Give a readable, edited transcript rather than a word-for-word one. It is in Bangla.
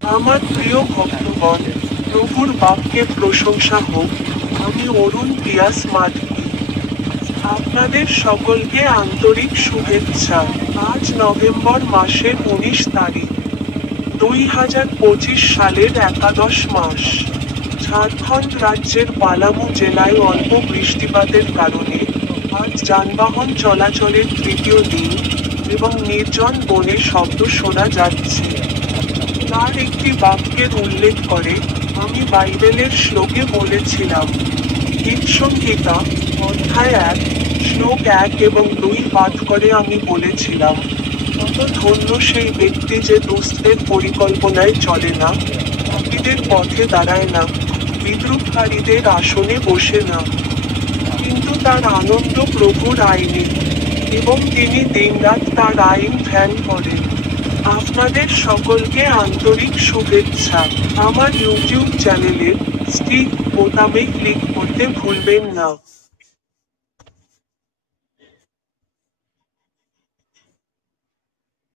আমার প্রিয় ভক্তগণ, প্রভুর বাক্যে প্রশংসা হোক। আমি অরুণ পিয়াস মাধবী। আপনাদের সকলকে আন্তরিক শুভেচ্ছা। আজ নভেম্বর মাসের 19 তারিখ, 2025 সালের একাদশ মাস। ঝাড়খণ্ড রাজ্যের পালামু জেলায় অল্প বৃষ্টিপাতের কারণে আজ যানবাহন চলাচলের তৃতীয় দিন এবং নির্জন বনে শব্দ শোনা যাচ্ছে। তার একটি বাক্যের উল্লেখ করে আমি বাইবেলের শ্লোকে বলেছিলাম। গীতসংহিতা অধ্যায় 1 শ্লোক 1 এবং 2 পাঠ করে আমি বলেছিলাম, কত ধন্য সেই ব্যক্তি যে দুষ্টদের পরিকল্পনায় চলে না, পাপীদের পথে দাঁড়ায় না, বিদ্রূপকারীদের আসনে বসে না, কিন্তু তার আনন্দ প্রভুর আইনে, এবং তিনি দিনরাত তার আইন ধ্যান করেন। আপনাদের সকলকে আন্তরিক শুভেচ্ছা। আমার ইউটিউব চ্যানেলের স্টিক বোতামে ক্লিক করতে ভুলবেন না।